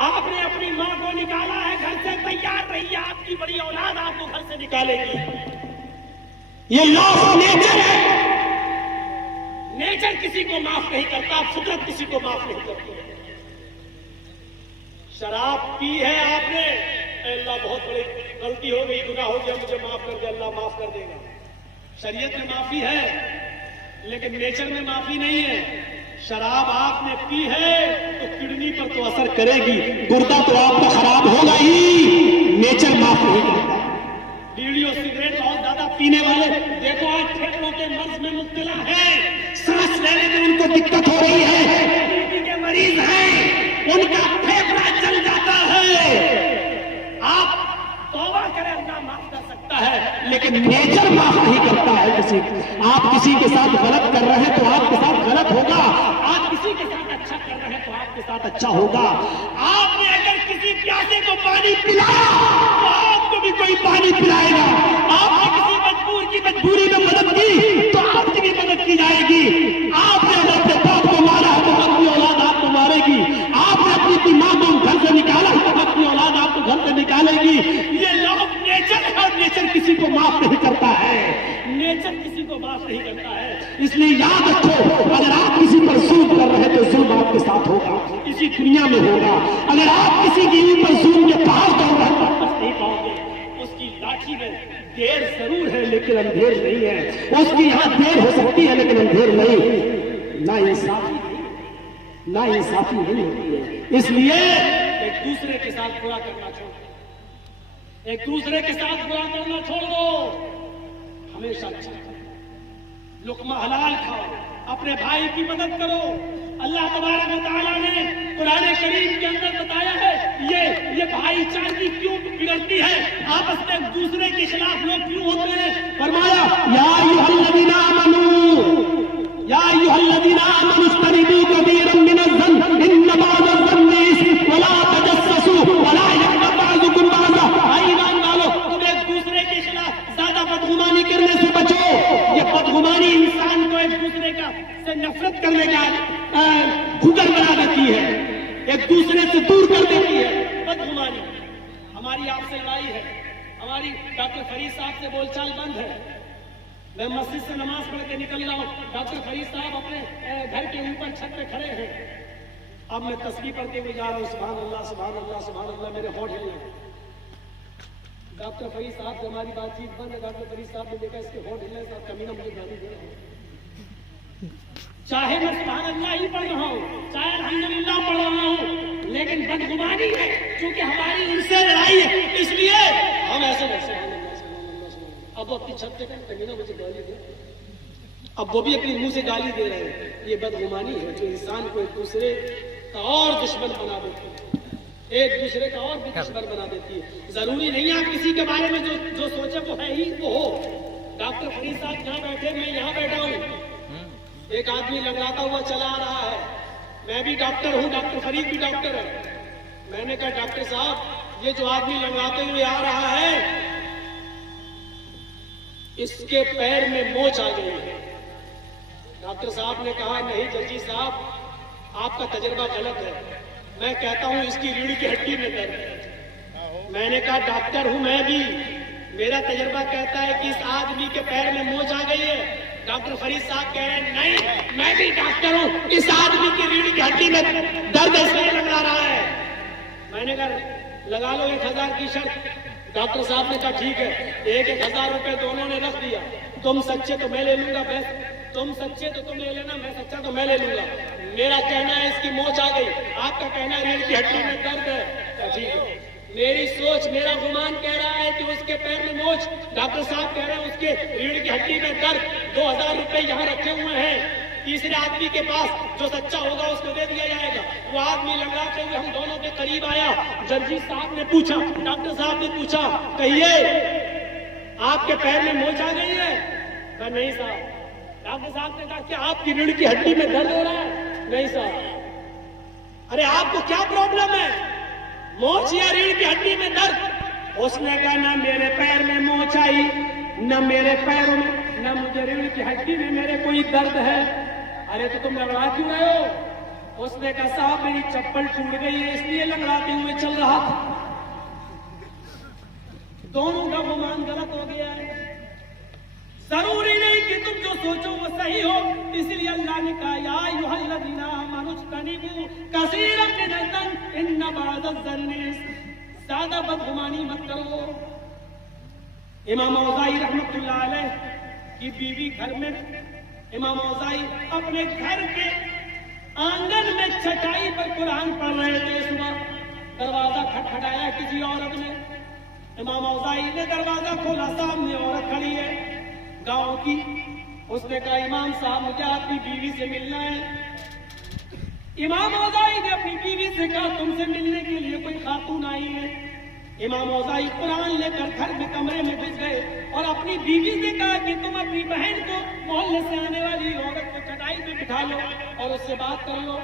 आपने अपनी मां को निकाला है घर से, तैयार रहिए, आपकी बड़ी औलाद आपको घर से निकालेगी। ये लॉ ऑफ नेचर है। नेचर किसी को माफ नहीं करता, फितरत किसी को माफ नहीं करती। शराब पी है आपने, अल्लाह बहुत बड़ी गलती हो गई, गुनाह हो गया, मुझे माफ कर दे, अल्लाह माफ कर देगा। शरीयत में माफी है, लेकिन नेचर में माफी नहीं है। शराब आपने पी है तो किडनी पर तो असर करेगी, गुर्दा तो आपका खराब होगा ही, नेचर माफ नहीं करता। बीड़ी और सिगरेट बहुत ज्यादा पीने वाले देखो आज फेफड़ों के मर्ज में मुब्तला है, सांस लेने में उनको दिक्कत हो रही है, बीपी के मरीज हैं, उनका फेफड़ा जल जाता है। आप तौबा करें, अल्लाह माफ कर सकता है, लेकिन नेचर माफ नहीं करता है किसी को। आप किसी के साथ गलत कर रहे हैं तो आपके साथ गलत होगा, आप किसी के साथ अच्छा कर रहे हैं तो आपके साथ अच्छा होगा। आपने अगर किसी प्यासे को पानी पिलाया तो आपको भी कोई पानी पिलाएगा। आपने किसी मजबूर की मजबूरी में मदद की तो आपकी भी मदद की जाएगी। आपने अगर अपने बाप को मारा है तो आपकी औलाद आपको मारेगी। आपने अपनी मां को घर से निकाला है तो आपकी औलाद आपको घर से निकालेगी। ये लॉ ऑफ नेचर है, और नेचर किसी को माफ नहीं करता है, नेचर किसी को माफ नहीं करता है। इसलिए याद रखो, अगर आप किसी पर जुल्म कर रहे हैं तो जुल्म आपके साथ होगा, इसी दुनिया में होगा। अगर आप किसी की ऊपर जुल्म के पहाड़ तोड़ रहे हैं वापस नहीं पाओगे। उसकी लाठी में देर जरूर है लेकिन अंधेर नहीं है, उसकी यहाँ देर हो सकती है लेकिन अंधेर नहीं। ना इंसाफी नहीं होती है। इसलिए एक दूसरे के साथ बुरा करना छोड़ दो, एक दूसरे के साथ बुरा करना छोड़ दो, हमेशा अच्छा करो, लुक्मा हलाल खाओ, अपने भाई की मदद करो। अल्लाह तबारक व तआला ने कुरान करीम के अंदर बताया है ये भाईचारगी क्यों बिगड़ती है, आपस में एक दूसरे के खिलाफ लोग क्यों होते हैं। फरमाया या अय्युहल्लज़ीना आमनू इज्तनिबू कबीरन मिनज़-ज़न्न इन्न बअज़-ज़न्नि इस्म वला तजस्ससू वला यग़्तब बअज़ुकुम बअज़ा। ईमान वालों, तुम एक दूसरे के खिलाफ ज्यादा बदगुमानी करने से बचो। ये बदगुमानी इंसान को एक दूसरे का से नफरत करने का घुगर बना देती है, एक दूसरे से दूर कर देती है। बदगुमानी हमारी आपसे लड़ाई है, हमारी डॉक्टर फरीद साहब से बोलचाल बंद है। मैं मस्जिद से नमाज पढ़ के निकल रहा हूँ, डॉक्टर फरीद साहब अपने घर के ऊपर छत पे खड़े हैं, अब मैं तस्बीह पढ़ते हुए जा रहा हूँ, सुभान अल्लाह सुभान अल्लाह सुभान अल्लाह, मेरे होठ हिल रहे। डॉक्टर फरीद साहब से हमारी बातचीत बंद है। डॉक्टर फरीद साहब ने देखा इसके होठ हिल रहे, साहब कमीना मुझे गाली दे रहा है। चाहे मैं सुभान अल्लाह ही पढ़ रहा हूँ, चाहे अल्हम्दुलिल्लाह पढ़ रहा हूँ, लेकिन बदगुमानी है, क्योंकि हमारी उनसे लड़ाई है, इसलिए हम ऐसे अब वो अपनी छत से कमीना मुझे गाली दे, अब वो भी अपने मुंह से गाली दे रहे हैं। ये बदगुमानी है जो इंसान को एक दूसरे का और दुश्मन बना देती है, एक दूसरे का और भी दुश्मन बना देती है। जरूरी नहीं है आप किसी के बारे में जो सोचे वो है ही वो हो। डॉक्टर फरीद साहब जहाँ बैठे, मैं यहाँ बैठा हूँ, एक आदमी लंगड़ाता हुआ चला आ रहा है, मैं भी डॉक्टर हूँ, डॉक्टर फरीद भी डॉक्टर है। मैंने कहा डॉक्टर साहब ये जो आदमी लंगड़ाते हुए आ रहा है इसके पैर में मोच आ गई है। डॉक्टर साहब ने कहा नहीं जजी साहब आपका तजुर्बा गलत है, मैं कहता हूं इसकी रीढ़ की हड्डी में दर्द है। मैंने कहा डॉक्टर हूं मैं भी, मेरा तजुर्बा कहता है कि इस आदमी के पैर में मोच आ गई है। डॉक्टर फरीद साहब कह रहे हैं नहीं मैं भी डॉक्टर हूं, इस आदमी की रीढ़ की हड्डी में दर्द इसलिए लगा रहा है। मैंने कहा लगा लो 1000 की शर्त। डॉक्टर साहब ने कहा ठीक है, 1,000 रुपए दोनों ने रख दिया। तुम सच्चे तो मैं ले लूंगा, तुम सच्चे तो तुम ले लेना, मैं सच्चा तो मैं ले लूंगा। मेरा कहना है इसकी मोच आ गई, आपका कहना है रीढ़ की हड्डी में दर्द है, ठीक है। मेरी सोच मेरा गुमान कह रहा है कि उसके पैर में मोच, डॉक्टर साहब कह रहे हैं उसके रीढ़ की हड्डी में दर्द। 2000 रुपए यहाँ रखे हुए हैं, तीसरे आदमी के पास जो सच्चा होगा उसको दे दिया जाएगा। वो आदमी लंगड़ाते हुए हम दोनों के करीब आया। जर्जी साहब ने पूछा, डॉक्टर साहब ने पूछा कहिए आपके पैर में मोच आ गई है? मैं नहीं साहब। डॉक्टर साहब ने कहा कि आपकी रीढ़ की हड्डी में दर्द हो रहा है? नहीं साहब। अरे आपको क्या प्रॉब्लम है, मोच या रीढ़ की हड्डी में दर्द? उसने कहा ना मेरे पैर में मोच आई, न मेरे पैरों में, न मुझे रीढ़ की हड्डी में मेरे कोई दर्द है। अरे तो तुम लंगड़ा क्यों रहे हो? उसने कहा साहब मेरी चप्पल टूट गई है इसलिए लंगड़ाते हुए चल रहा था। दोनों का गुमान गलत हो गया है। जरूरी नहीं कि तुम जो सोचो वो सही हो, इसलिए अल्लाह ने कहा या अय्युहल्लज़ीना आमनू इज्तनिबू कसीरन मिनज़्ज़न्न इन्न बअदज़-ज़न्नि, ज्यादा बदगुमानी मत करो। इमाम औज़ाई रहमतुल्लाह अलैह की बीवी घर में, इमाम औज़ाई अपने घर के आंगन में चटाई पर कुरान पढ़ रहे थे। सुबह दरवाजा खटखटाया किसी औरत ने, इमाम औज़ाई ने दरवाजा खोला, सामने औरत खड़ी है गांव की। उसने कहा इमाम साहब मुझे आपकी बीवी से मिलना है। इमाम औज़ाई ने अपनी बीवी से कहा तुमसे मिलने के लिए कोई खातून आई है। इमाम औज़ाई कुरान लेकर घर में कमरे में घुस गए और अपनी बीवी से कहा कि तुम अपनी बहन को मोहल्ले से आने वाली औरत को चटाई पे बिठा लो और उससे बात कर लो।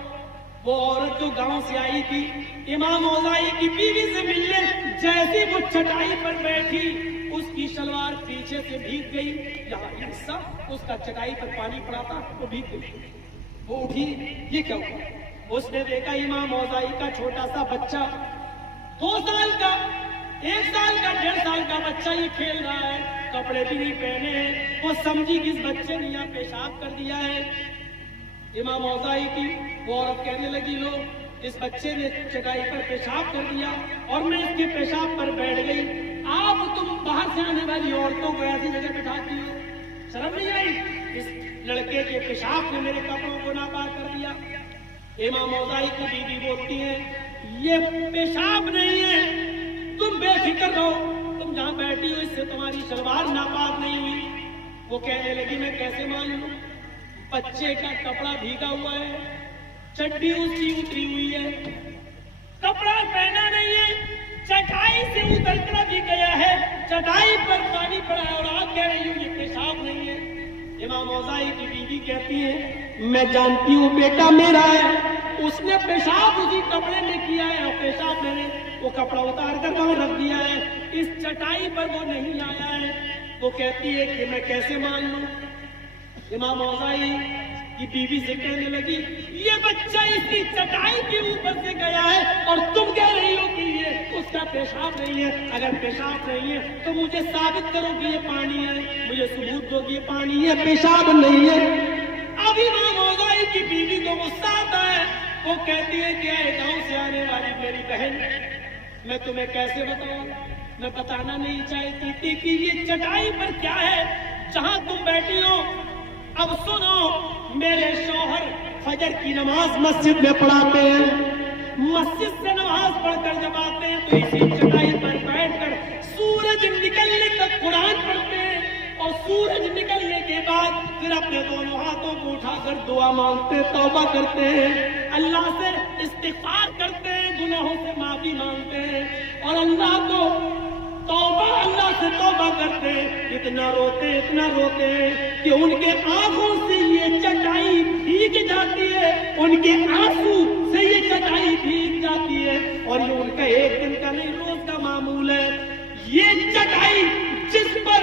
वो औरत जो गांव से आई थी इमाम औज़ाई की बीवी से मिलने, जैसी वो चटाई पर बैठी उसकी सलवार पीछे से भीग गई, यहाँ हिस्सा उसका चटाई पर पानी पड़ा था वो भीग गई। वो उठी, ये क्या हुआ? उसने देखा इमाम औज़ाई का छोटा सा बच्चा, 2 साल का, 1 साल का, 1.5 साल का बच्चा ये खेल रहा है, कपड़े भी नहीं पहने हैं। वो समझी कि इस बच्चे ने यहाँ पेशाब कर दिया है। इमाम औज़ाई की वो औरत कहने लगी लो इस बच्चे ने चटाई पर पेशाब कर दिया और मैं इसके पेशाब पर बैठ गई। आप तुम बाहर से आने वाली औरतों को ऐसी जगह बिठाती हो, शर्म नहीं आई? इस लड़के के पेशाब ने मेरे कपड़ों को नापाक कर दिया। इमाम औज़ाई की बीवी बोलती है ये पेशाब नहीं है, तुम बेफिक्र रहो, तुम जहां बैठी हो इससे तुम्हारी सलवार नापाक नहीं हुई। वो कहने लगी मैं कैसे मान लूं, बच्चे का कपड़ा भीगा हुआ है, चड्डी उसकी उतरी हुई है, कपड़ा पहना नहीं है, चटाई से उतरकर भी गया है, चटाई पर पानी पड़ा है और आप कह रही हो ये पेशाब नहीं है। इमाम औज़ाई की बीवी कहती है मैं जानती हूँ बेटा मेरा है, उसने पेशाब उसी कपड़े में किया है और पेशाब मैंने वो कपड़ा उतार कर वहां रख दिया है, इस चटाई पर वो नहीं आया है। वो कहती है कि मैं कैसे मान लूं? इमाम औज़ाई की बीवी से कहने लगी ये बच्चा इसकी चटाई के ऊपर से गया है और तुम कह रही हो कि ये उसका पेशाब नहीं है। अगर पेशाब नहीं है तो मुझे साबित करो कि ये पानी है, मुझे सबूत दो कि ये पानी है, पेशाब नहीं है। अब इमाम औज़ाई की बीवी को गुस्सा आता है, वो कहती है कि आए गांव से आने वाली मेरी बहन, मैं तुम्हें कैसे बताऊं, मैं बताना नहीं चाहती थी कि ये चटाई पर क्या है जहां तुम बैठी हो। अब सुनो, मेरे शौहर फजर की नमाज मस्जिद में पढ़ाते हैं, मस्जिद से नमाज पढ़कर जब आते हैं तो इसी चटाई पर बैठकर सूरज निकलने तक कुरान पढ़ते हैं, और सूरज निकलने के बाद फिर अपने दोनों हाथों को उठाकर दुआ मांगते, तौबा करते हैं, अल्लाह से इस्तिग़फ़ार करते हैं, गुनाहों से माफी मांगते हैं, और अल्लाह से तौबा करते हैं। इतना रोते हैं कि उनके आंखों से ये चटाई भीग जाती है, उनके आंसू से ये चटाई भीग जाती है। और ये उनका एक दिन का नहीं, रोज का मामूल है। ये चटाई जिस पर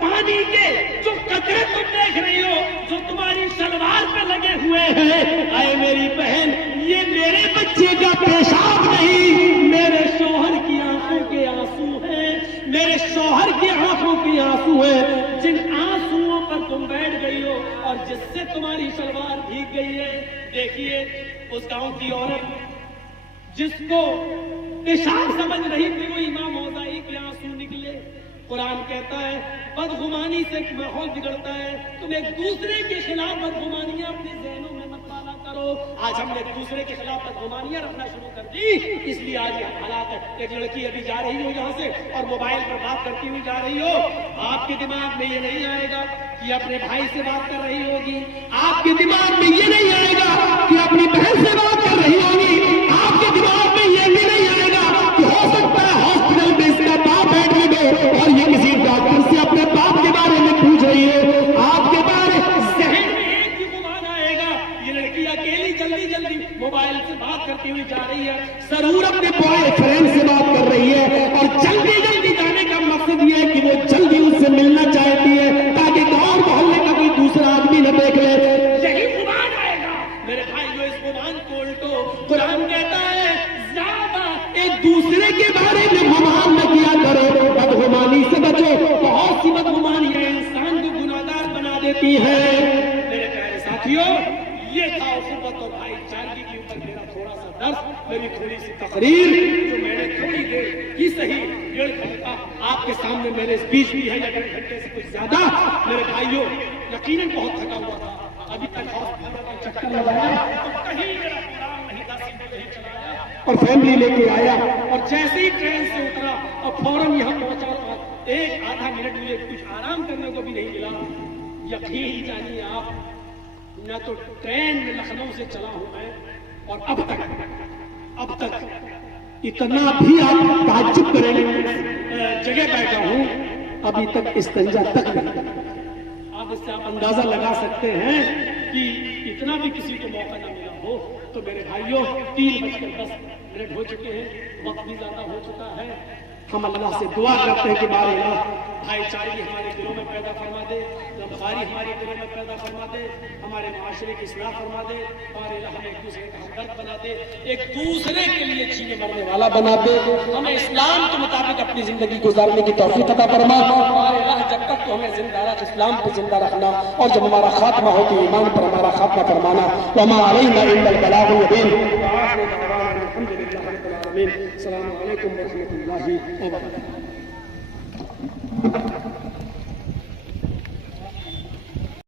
पानी के जो कतरे तुम देख रही हो, जो तुम्हारी सलवार पे लगे हुए हैं, आए मेरी बहन, ये मेरे बच्चे का पेशाब नहीं, मेरे शौहर की आंखों के आंसू हैं, मेरे शौहर की आंखों के आंसू हैं, जिन आंसुओं पर तुम बैठ गई हो और जिससे तुम्हारी सलवार भीग गई है। देखिए, उस गांव की औरत जिसको पेशाब समझ रही थी, वो इमाम औज़ाई के आंसू निकले। कुरान कहता है बदगुमानी से माहौल बिगड़ता है, तुम एक दूसरे के खिलाफ बदगुमानियां अपने ज़हनों में मत पाला करो। आज हमने एक दूसरे के खिलाफ बदगुमानियां रखना शुरू कर दी, इसलिए आज ये हालात है। एक लड़की अभी जा रही हो यहाँ से और मोबाइल पर बात करती हुई जा रही हो, आपके दिमाग में ये नहीं आएगा कि अपने भाई से बात कर रही होगी, आपके दिमाग में ये नहीं आएगा कि अपनी बहन से बात कर रही होगी, आपके दिमाग में ये भी नहीं आएगा कि हो सकता है हॉस्पिटल में इसका बाप बैठने दो और ये किसी डॉक्टर से अपने बाप के बारे में पूछ रही है। आपके बारे जहन में एक ही गुमान आएगा, ये लड़की अकेली जल्दी मोबाइल से बात करती हुई जा रही है, जरूर अपने बॉयफ्रेंड से बात कर रही है, और जल्दी जाने का मकसद ये है कि वो जल्दी उससे मिलना चाहती है ताकि गांव मोहल्ले का कोई दूसरा आदमी न देख ले। यही गुमान आएगा मेरे भाई, जो इस गुमान को उल्टो। कुरान कहता है ज्यादा एक दूसरे के बारे में गुमान न किया करो, बदगुमानी से बचो। बहुत सी बदगुमानियां इंसान को गुनाहगार बना देती है। मेरे प्यारे साथियों, ये था उखुवत और भाईचारगी के ऊपर मेरा थोड़ा सा दर्स, मेरी थोड़ी सी तकरीर, जो मैंने थोड़ी देर की सही 1.5 घंटा आपके सामने मेरे स्पीच भी है, या 1.5 घंटे से कुछ ज्यादा। मेरे भाइयों, यकीनन बहुत थका हुआ था, अभी तक हॉस्पिटल का चक्कर लगाया तो कहीं मेरा प्लान नहीं था, नहीं चलाया और फैमिली लेके आया, और जैसे ही ट्रेन से उतरा और फौरन यहाँ पहुंचा था, 1-आधा मिनट मुझे कुछ आराम करने को भी नहीं मिला। यकीन जानिए आप, न तो ट्रेन में लखनऊ से चला हूं मैं, और अब तक इतना भी आप ताज्जुब करेंगे, जगह बैठा हूं, अभी तक इस्तिंजा तक नहीं। आप इससे आप अंदाजा लगा सकते हैं कि इतना भी किसी को मौका न मिला हो। तो मेरे भाइयों, 3:10 हो चुके हैं, वक्त भी ज्यादा हो चुका है। हम अल्लाह से दुआ करते हैं कि बारे भाईचारगी हमारे दिलों में पैदा फरमा दे, गमखारी हमारे दिलों में पैदा फरमा दे, हमारे माशरे की इस्लाह फरमा दे, हमारे हमें एक दूसरे का हमदर्द बना दे, एक दूसरे के लिए जीने मरने वाला बना दे, हमें इस्लाम के मुताबिक अपनी जिंदगी गुजारने की तौफीक अता फरमा। हमारे अल्लाह जब तक तो हमें जिंदा रख, इस्लाम पे जिंदा रखना, और जब हमारा खात्मा हो तो ईमान पर हमारा खात्मा फरमाना। वमा अलैना इल्लल बलागुल मुबीन। अस्सलामु अलैकुम व रहमतुल्लाहि व बरकातुहू।